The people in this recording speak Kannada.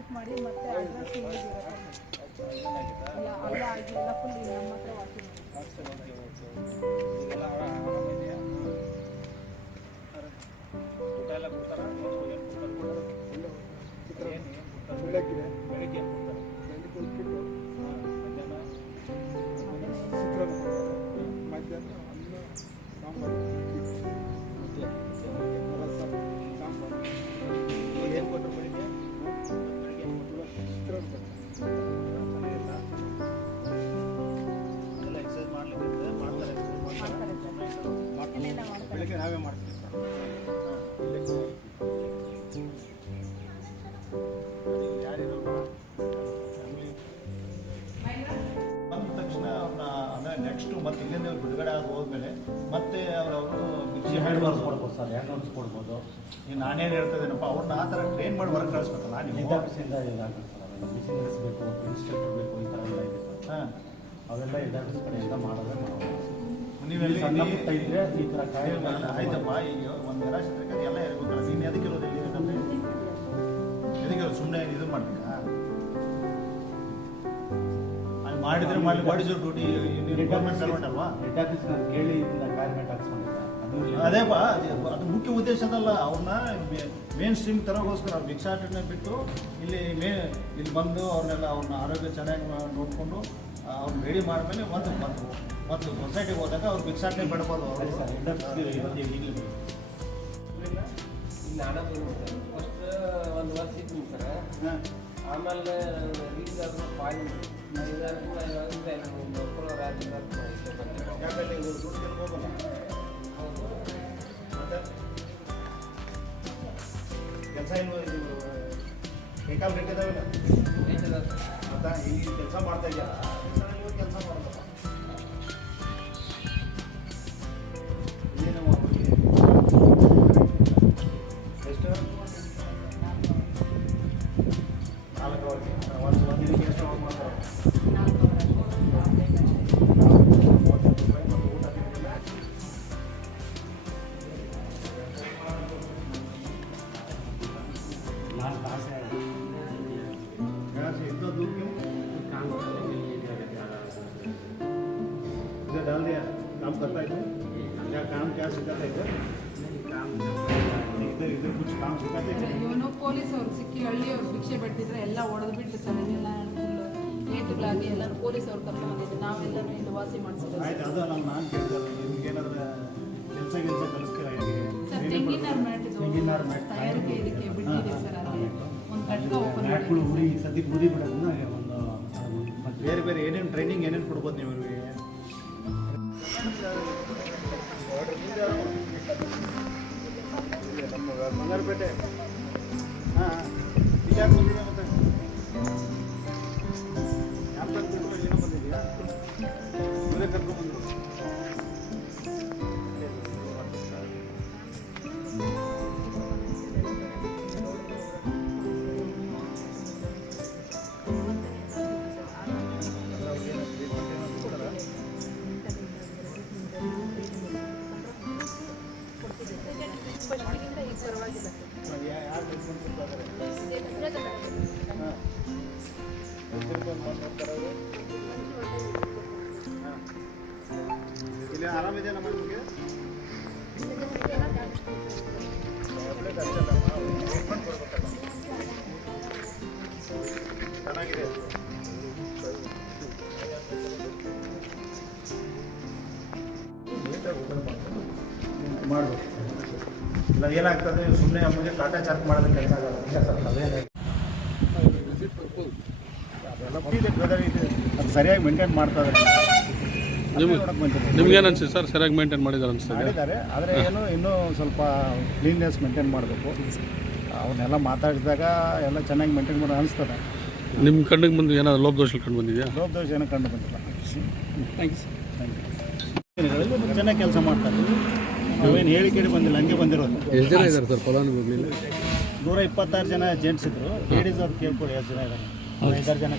ಕಾಂಟ್ಯಾಕ್ಟ್ ಮಾಡಿ ಮತ್ತೆ ಅಡ್ರೆಸ್ ಇಲ್ಲ ಅಲ್ಲ ಆಗಿಲ್ಲ ಫುಲ್ ನಮ್ಮ ಹತ್ರ ವಾಸಿ ಮಾಡಿ ಇದೆಲ್ಲ ಆರಾಮಿದೆಯಾ ಊಟ ಎಲ್ಲ ಕೊಡ್ತಾರ ಬೆಳಗ್ಗೆ ಏನು ಕೊಡ್ತಾರೆ ಮಧ್ಯಾಹ್ನ ಮಧ್ಯಾಹ್ನ ಅನ್ನ ಸಾಂಬಾರು ರಸ ಸಾಂಬಾರು ಏನು ಕೊಟ್ಟರು ಬೆಳಿಗ್ಗೆ ಏನು ಕೊಟ್ಟರು ಚಿತ್ರಾನ್ನ ಚೆನ್ನಾಗಿಲ್ಲ ಅದೆಲ್ಲ ಎಕ್ಸಸೈಸ್ ಮಾಡ್ಲಿಕ್ಕೆ ಮಾಡ್ತಾರೆ ಬೆಳಿಗ್ಗೆ ನಾವೇ ಮಾಡ್ತೀವಿ ಬಂದ ತಕ್ಷಣ ಅವ್ರನ್ನ ಅಂದರೆ ನೆಕ್ಸ್ಟು ಮತ್ತೆ ಇಲ್ಲಿಂದ ಅವ್ರು ಬಿಡುಗಡೆ ಆಗಿ ಹೋದ್ಮೇಲೆ ಮತ್ತೆ ಅವರು ಬಿಚ್ಚಿ ಹ್ಯಾಂಡ್ ವರ್ಕ್ಸ್ ಕೊಡ್ಬೋದು ಸರ್, ಹ್ಯಾಂಡ್ ವರ್ಕ್ಸ್ ಕೊಡ್ಬೋದು. ಈಗ ನಾನೇನು ಹೇಳ್ತಿದ್ದೇನಪ್ಪ ಅವ್ರನ್ನ ಆ ಥರ ಟ್ರೈನ್ ಮಾಡಿ ಹೊರಗೆ ಕಳಿಸ್ಬೇಕಲ್ಲ ನೀವು ಹೆಡ್ ಇದಾಗುತ್ತೆ ಸರ್. ಅವೆಲ್ಲ ಮಿಷಿನ್ ಬೇಕು, ಇನ್ಸ್ಟ್ರಕ್ಟರ್ ಬೇಕು, ಈ ಥರ ಎಲ್ಲ ಇದೆ ಸರ್. ಹಾಂ ಅವೆಲ್ಲ ಹೆಡ್ ಆಫೀಸ್ ಕಡೆಯಿಂದ ಮಾಡಿದ್ರೆ ನಾವು ನೀವೆಲ್ಲ ಸಣ್ಣ ಪುಟ್ಟ ಇದ್ರೆ ಈ ಥರ ಕಾಯಿ ಆಯ್ತಪ್ಪ ಈಗ ಒಂದು ನಿರಾಶ್ರಿತರಿಗೆ ಎಲ್ಲ ಇರಬೇಕಲ್ಲ ನೀನು ಎದಕ್ಕೆ ಇರೋದಿಲ್ಲ ಯಾಕಂದರೆ ಎದಕ್ಕೆ ಸುಮ್ಮನೆ ಇದು ಮಾಡ್ತೀರಾ ಅಲ್ಲಿ ಮಾಡಿದ್ರೆ ಮಾಡಲಿ what is your duty government servant ಅಲ್ವಾ ಹೆಡ್ ಆಫೀಸ್ ನಾನು ಕೇಳಿ ಕಾರ್ಮೆಂಟ್ ಹಾಕ್ಸ್ಕೊಂಡಿದ್ದೆ. ಅದೇಪ್ಪ ಅದು ಮುಖ್ಯ ಉದ್ದೇಶ ಅದಲ್ಲ ಅವ್ರನ್ನ ಮೇನ್ ಸ್ಟ್ರೀಮ್ ತರೋಗೋಸ್ಕರ ಭಿಕ್ಷಾಟನೆ ಬಿಟ್ಟು ಇಲ್ಲಿ ಬಂದು ಅವ್ರನ್ನ ಆರೋಗ್ಯ ಚೆನ್ನಾಗಿ ನೋಡಿಕೊಂಡು ಅವ್ರನ್ನ ರೆಡಿ ಮಾಡಿದ್ಮೇಲೆ ಒಂದು ಸೊಸೈಟಿಗೆ ಹೋದಾಗ ಅವ್ರು ಭಿಕ್ಷಾಟನೆ ಬಿಡ್ಬೋದು ಸರಿ ಸರ್, ಹೆಡ್ ಆಫೀಸ್ ಇವತ್ತು ಈಗಲೇ ಫಸ್ಟ್ ಒಂದು ವರ್ಷ ಇತ್ತು ಸರ್. ಆಮೇಲೆ ರೀಚ್ ಆದರೂ ಪಾಯಿಂಟ್ ಯಾಕಂದ್ರೆ ಇದು ದುಡ್ಡು ಹೋಗಲ್ಲ ಮತ್ತೆ ಕೆಲಸ ಏನು ಇದು ಬೇಕಾಲ್ ಬೇಕಾದಾವಿಲ್ಲ ಮತ್ತೆ ಈಗ ಕೆಲಸ ಮಾಡ್ತಾ ಇದೆಯಲ್ಲ ಕೆಲಸ ಮಾಡಬೇಕಲ್ಲ ಏನು ಎಷ್ಟು 4 ಅವರ್ಗೆ ಒಂದು ದಿನಕ್ಕೆ ಎಷ್ಟು ಅವರ್ ಮಾಡ್ತಾರೆ इतना दूर क्यों काम इधर डाल दिया काम करता है क्या काम क्या सिखाता है इधर इधर कुछ काम सिखाते हैं ಇವನು ಪೊಲೀಸ್ ಅವ್ರು ಸಿಕ್ಕಿ ಹಳ್ಳಿಯವ್ರು ಭಿಕ್ಷೆ ಬಿಡ್ತಿದ್ರೆ ಎಲ್ಲ ಹೊಡೆದು ಬಿಟ್ಟು ಸರ್ ಇದೆಲ್ಲ ಏಟುಗಳಾಗಿ ಎಲ್ಲ ಪೊಲೀಸ್ ಅವ್ರು ಕರ್ಕೊಂಡು ಬಂದಿದ್ದು ನಾವೆಲ್ಲರೂ ಇಲ್ಲಿ ವಾಸಿ ಮಾಡಿಸೋದು ಆಯ್ತು ಅದು ನಾನು ಕೇಳಿದ್ರೆ ನಿಮ್ಗೇನಾದ್ರೆ ಕೆಲಸ ಕಲಿಸ್ತೀರಾ ಸರ್ ತೆಂಗಿನಾರು ಮ್ಯಾಟ್ ತಯಾರಿಕೆ ಇದಕ್ಕೆ ಬಿಟ್ಟಿದೆ ಸರ್ ಅಲ್ಲಿ ಒಂದು ಕಟ್ಕ ಓಪನ್ ಮ್ಯಾಟ್ಗಳು ಉರಿ ಸದ್ಯಕ್ಕೆ ಉರಿ ಬಿಡೋದನ್ನ ಒಂದು ಬೇರೆ ಬೇರೆ ಏನೇನು ಟ್ರೈನಿಂಗ್ ಏನೇನು ಕೊಡ್ಬೋದು ನೀವು ಇವ್ರಿಗೆ ನಮ್ಮ ಬಂಗಾರಪೇಟೆ ಹಾಂ ಯಾಕೆ ಬಂದಿದೆ ಮತ್ತೆ ಯಾಕೆ ಬಂದ್ಬಿಟ್ಟು ಏನೋ ಬಂದಿದೆಯಾ ಇವರೇ ಕರ್ಕೊಂಡು ಬಂದಿದ್ದೀವಿ ಫಸ್ಟಿಗಿಂತ ಈಗ ಪರವಾಗಿಲ್ಲ ಯಾರು ಇಲ್ಲಿ ಆರಾಮಿದೆ ನಮ್ಮ ನಿಮಗೆ ಟ್ರೀಟ್ಮೆಂಟ್ ಕೊಡ್ಬೇಕಲ್ಲ ಚೆನ್ನಾಗಿದೆ ಮಾಡ್ಬೇಕು ಇಲ್ಲ ಏನಾಗ್ತದೆ ಸುಮ್ಮನೆ ನಮಗೆ ಕಾಟಾಚಾರ ಮಾಡೋದಕ್ಕೆ ಕೆಲಸ ಆಗಲ್ಲ ಸರ್ ಅದೇನೇ ಅದು ಸರಿಯಾಗಿ ಮೇಂಟೈನ್ ಮಾಡ್ತಾ ನಿಮ್ಗೇನು ಅನ್ಸುತ್ತೆ ಸರ್? ಸರಿಯಾಗಿ ಮೇಂಟೈನ್ ಮಾಡಿದ್ದಾರೆ ಅನಿಸ್ತದೆ. ಮಾಡಿದ್ದಾರೆ, ಆದರೆ ಏನು ಇನ್ನೂ ಸ್ವಲ್ಪ ಕ್ಲೀನ್ನೆಸ್ ಮೇಂಟೈನ್ ಮಾಡಬೇಕು. ಅವನ್ನೆಲ್ಲ ಮಾತಾಡಿಸಿದಾಗ ಎಲ್ಲ ಚೆನ್ನಾಗಿ ಮೇಂಟೈನ್ ಮಾಡೋ ಅನಿಸ್ತದೆ. ನಿಮ್ಮ ಕಣ್ಣಿಗೆ ಮುಂದೆ ಏನಾದ್ರು ಲೋಪದೋಷ ಕಂಡು ಬಂದಿದೆಯಾ? ಲೋಪದೋಷ ಏನೋ ಕಂಡು ಬಂದಿಲ್ಲ. Thank you sir. ಚೆನ್ನಾಗಿ ಕೆಲಸ ಮಾಡ್ತಾರೆ. ನಾವೇನು ಹೇಳಿ ಕೇಳಿ ಬಂದಿಲ್ಲ, ಹಂಗೆ ಬಂದಿರೋದು. ಎಷ್ಟು ಜನ ಇದ್ದಾರೆ ಸರ್ ಫಲಾನುಭವಿಗಳು? 126 ಜನ ಜೆಂಟ್ಸ್ ಇದ್ರು. ಲೇಡೀಸ್ ಅವ್ರು ಕೇಳ್ಕೊಡಿ ಎಷ್ಟು ಜನ ಇದ್ದಾರೆ. 5-6 ಜನ